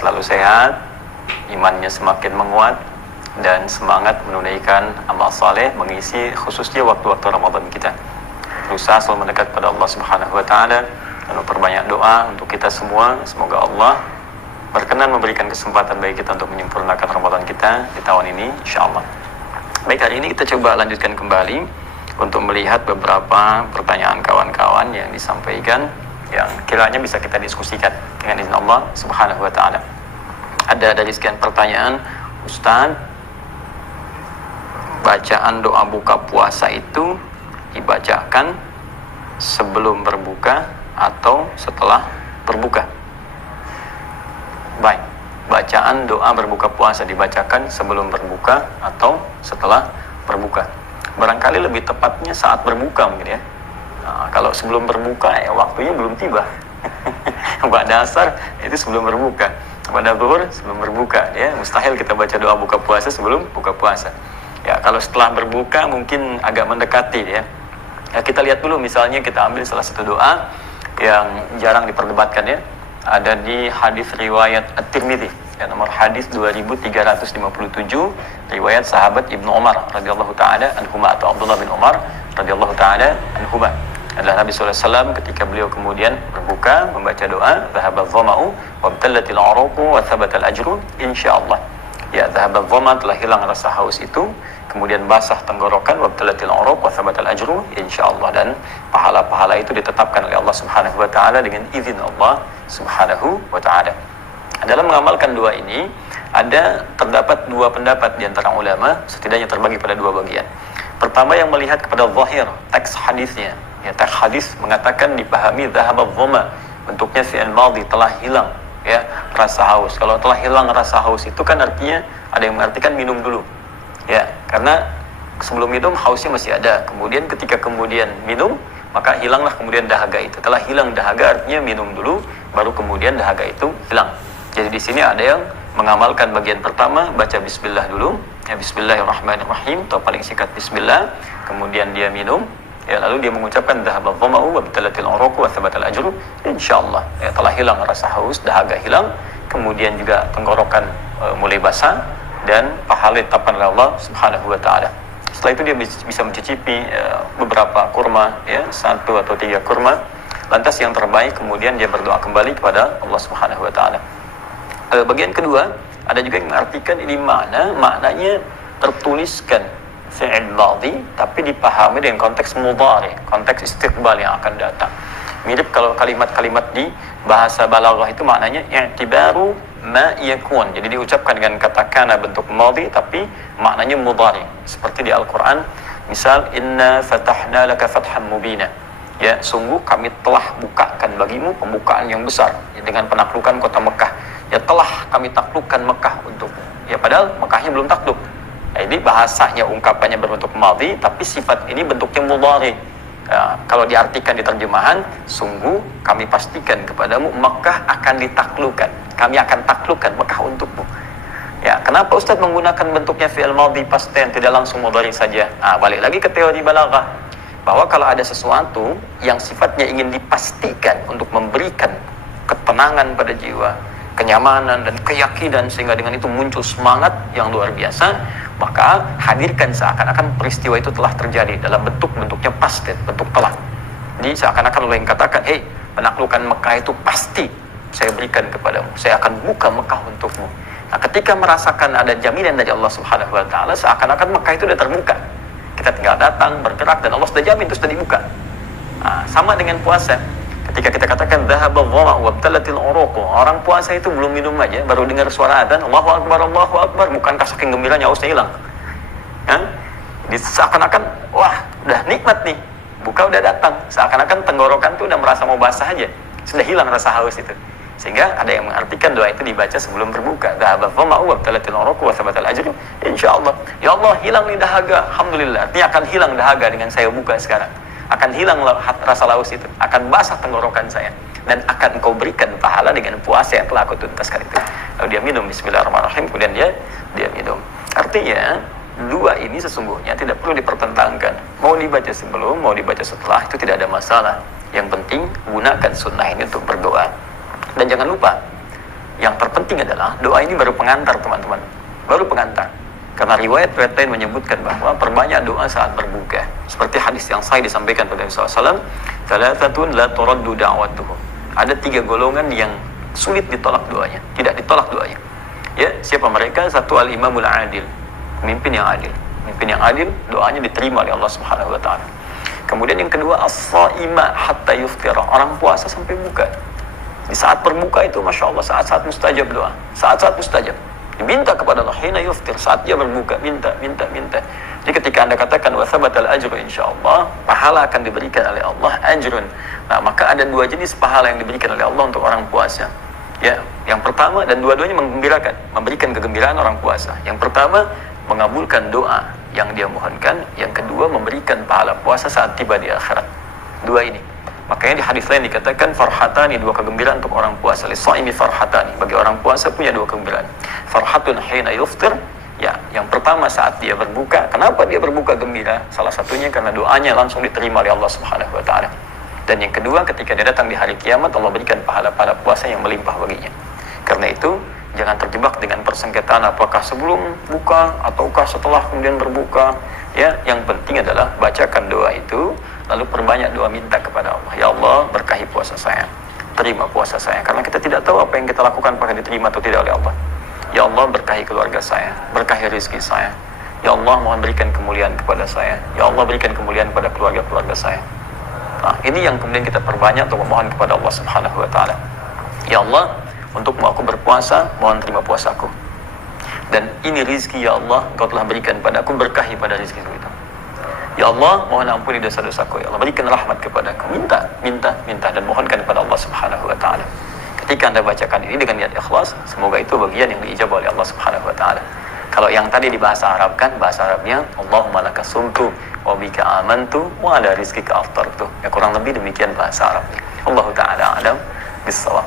selalu sehat, imannya semakin menguat, dan semangat menunaikan amal saleh, mengisi khususnya waktu-waktu Ramadan kita. Berusaha selalu mendekat pada Allah Subhanahu wa taala, dan memperbanyak doa untuk kita semua. Semoga Allah berkenan memberikan kesempatan bagi kita untuk menyempurnakan Ramadan kita di tahun ini, insyaallah. Baik, hari ini kita coba lanjutkan kembali untuk melihat beberapa pertanyaan kawan-kawan yang disampaikan, yang kiranya bisa kita diskusikan dengan izin Allah Subhanahu wa taala. Ada dari sekian pertanyaan, Ustaz, bacaan doa buka puasa itu dibacakan sebelum berbuka atau setelah berbuka? Baik, bacaan doa berbuka puasa dibacakan sebelum berbuka atau setelah berbuka? Barangkali lebih tepatnya saat berbuka mungkin ya. Nah, kalau sebelum berbuka ya waktunya belum tiba. Ba'da asar itu sebelum berbuka, pada zuhur sebelum berbuka ya, mustahil kita baca doa buka puasa sebelum buka puasa. Ya, kalau setelah berbuka mungkin agak mendekati ya. Ya, kita lihat dulu, misalnya kita ambil salah satu doa yang jarang diperdebatkan ya. Ada di hadis riwayat At-Tirmidzi, ya, nomor hadis 2357, riwayat sahabat Ibnu Umar radhiyallahu taala anhuma, atau Abdullah bin Umar radhiyallahu taala anhuma. Adalah Nabi sallallahu alaihi wasallam ketika beliau kemudian berbuka membaca doa, "Dhahabadh dhama'u wabtallatil 'uruqu wa thabatal ajru insyaallah." Ya, dhahabadh dhama, telah hilang rasa haus itu, kemudian basah tenggorokan, wabtallatil 'uruq wa thabatal ajru insyaallah, dan pahala-pahala itu ditetapkan oleh Allah Subhanahu wa taala dengan izin Allah Subhanahu wa taala. Dalam mengamalkan doa ini terdapat dua pendapat di antara ulama, setidaknya terbagi pada dua bagian. Pertama, yang melihat kepada zahir teks hadisnya. Ya, teks hadis mengatakan dipahami dhahabadh dhama, bentuknya fi'il madhi, telah hilang ya rasa haus. Kalau telah hilang rasa haus itu kan artinya ada yang mengartikan minum dulu. Ya, karena sebelum minum hausnya masih ada. Kemudian ketika kemudian minum, maka hilanglah kemudian dahaga itu. Telah hilang dahaga artinya minum dulu, baru kemudian dahaga itu hilang. Jadi di sini ada yang mengamalkan bagian pertama, baca bismillah dulu. Ya, bismillahirrahmanirrahim, atau paling singkat bismillah. Kemudian dia minum. Ya, lalu dia mengucapkan dhahabadh dhama'u wabtallatil 'uruqu wa thabatal ajru insyaallah. Ya, telah hilang rasa haus, dahaga hilang, kemudian juga tenggorokan mulai basah, dan pahala ditetapkan oleh Allah Subhanahu wa taala. Setelah itu dia bisa mencicipi beberapa kurma ya, 1 atau 3 kurma. Lantas yang terbaik kemudian dia berdoa kembali kepada Allah Subhanahu wa taala. Bagian kedua, ada juga yang mengartikan ini maknanya tertuliskan fi'il madhi tapi dipahami dengan konteks mudhari, konteks istiqbal yang akan datang. Mirip kalau kalimat-kalimat di bahasa balaghah itu maknanya i'tibaru ma yakun. Jadi diucapkan dengan kata kana bentuk madhi tapi maknanya mudhari. Seperti di Al-Qur'an, misal inna fatahna laka fathan mubina. Ya, sungguh kami telah bukakan bagimu pembukaan yang besar ya, dengan penaklukan kota Mekah. Ya, telah kami taklukkan Mekah untukmu. Ya, padahal Mekahnya belum takluk. Jadi bahasanya, ungkapannya berbentuk madhi tapi sifat ini bentuknya mudhari. Ya, kalau diartikan di terjemahan, sungguh kami pastikan kepadamu Mekah akan ditaklukkan. Kami akan taklukkan Mekah untukmu. Ya, kenapa Ustaz menggunakan bentuknya fi'il madhi past tense, tidak langsung mudhari saja? Balik lagi ke teori balaghah, bahwa kalau ada sesuatu yang sifatnya ingin dipastikan untuk memberikan ketenangan pada jiwa, kenyamanan dan keyakinan, sehingga dengan itu muncul semangat yang luar biasa, maka hadirkan seakan-akan peristiwa itu telah terjadi dalam bentuknya past tense, bentuk telah. Jadi seakan-akan Allah yang katakan, penaklukan Mekah itu pasti saya berikan kepadamu, saya akan buka Mekah untukmu. Nah, ketika merasakan ada jaminan dari Allah Subhanahu wa taala, seakan-akan Mekah itu sudah terbuka. Kita tinggal datang, bergerak, dan Allah sudah jamin itu sudah dibuka. Sama dengan puasa. Ketika kita katakan dhahabadh dhama'u wabtallatil 'uruqu, orang puasa itu belum minum aja, baru dengar suara adzan, Allahu akbar, bukankah saking gembiranya hausnya hilang? Jadi seakan-akan wah, udah nikmat nih, buka udah datang, seakan-akan tenggorokan tuh udah merasa mau basah aja, sudah hilang rasa haus itu. Sehingga ada yang mengartikan doa itu dibaca sebelum berbuka, dhahabadh dhama'u wabtallatil 'uruqu wa thabatal ajru insyaallah. Ya Allah, hilang nih dahaga, alhamdulillah. Artinya akan hilang dahaga dengan saya buka sekarang. Akan hilang rasa haus itu, akan basah tenggorokan saya, dan akan Engkau berikan pahala dengan puasa yang telah aku tuntaskan itu. Lalu dia minum bismillahirrahmanirrahim, kemudian dia minum. Artinya dua ini sesungguhnya tidak perlu dipertentangkan. Mau dibaca sebelum, mau dibaca setelah, itu tidak ada masalah. Yang penting gunakan sunnah ini untuk berdoa. Dan jangan lupa, yang terpenting adalah doa ini baru pengantar, teman-teman. Baru pengantar. Karena riwayat-riwayat lain menyebutkan bahwa perbanyak doa saat berbuka. Seperti hadis yang sahih disampaikan oleh Nabi SAW, "Thalathatun la turaddu da'watuhum." Ada 3 golongan yang sulit ditolak doanya, tidak ditolak doanya. Ya, siapa mereka? Satu, al-imamul adil, pemimpin yang adil. Pemimpin yang adil, doanya diterima oleh Allah Subhanahu wa taala. Kemudian yang kedua, as-shaima hatta yuftira, orang puasa sampai buka. Di saat berbuka itu, Masya Allah, saat-saat mustajab doa, saat-saat mustajab. Diminta kepada Allah, hina yuftir, saat dia berbuka, minta. Jadi ketika Anda katakan, wa thabatal ajru insyaallah, pahala akan diberikan oleh Allah, ajrun. Nah, maka ada 2 jenis pahala yang diberikan oleh Allah untuk orang puasa. Ya, yang pertama, dan dua-duanya menggembirakan, memberikan kegembiraan orang puasa. Yang pertama, mengabulkan doa yang dia mohonkan. Yang kedua, memberikan pahala puasa saat tiba di akhirat. 2 ini. Makanya di hadis lain dikatakan farhatani, 2 kegembiraan untuk orang puasa. Lis-shaimi farhatani, bagi orang puasa punya 2 kegembiraan. Farhatun hina yuftir, ya, yang pertama saat dia berbuka. Kenapa dia berbuka gembira? Salah satunya karena doanya langsung diterima oleh Allah Subhanahu wa taala. Dan yang kedua, ketika dia datang di hari kiamat, Allah berikan pahala-pahala puasa yang melimpah baginya. Karena itu, jangan terjebak dengan persengketaan apakah sebelum buka ataukah setelah kemudian berbuka. Ya, yang penting adalah bacakan doa itu, lalu perbanyak doa minta kepada Allah. Ya Allah, berkahi puasa saya, terima puasa saya. Karena kita tidak tahu apa yang kita lakukan apakah diterima atau tidak oleh Allah. Ya Allah, berkahi keluarga saya, berkahi rezeki saya. Ya Allah, mohon berikan kemuliaan kepada saya. Ya Allah, berikan kemuliaan kepada keluarga-keluarga saya. Nah, ini yang kemudian kita perbanyak untuk memohon kepada Allah Subhanahu wa taala. Ya Allah, untukmu aku berpuasa, mohon terima puasaku. Dan ini rizki, ya Allah, Engkau telah berikan padaku, berkahi pada rizki itu. Ya Allah, mohon ampuni dosa-dosaku. Ya Allah, berikan rahmat kepadaku. Minta dan mohonkan kepada Allah Subhanahu wa taala. Ketika Anda bacakan ini dengan niat ikhlas, semoga itu bagian yang diijabah oleh Allah Subhanahu wa taala. Kalau yang tadi di bahasa Arab kan, bahasa Arabnya Allahumma laka sumtu wa bika amantu wa ala rizqika aftartu. Ya, kurang lebih demikian bahasa Arabnya. Allah taala alam bis-shawab.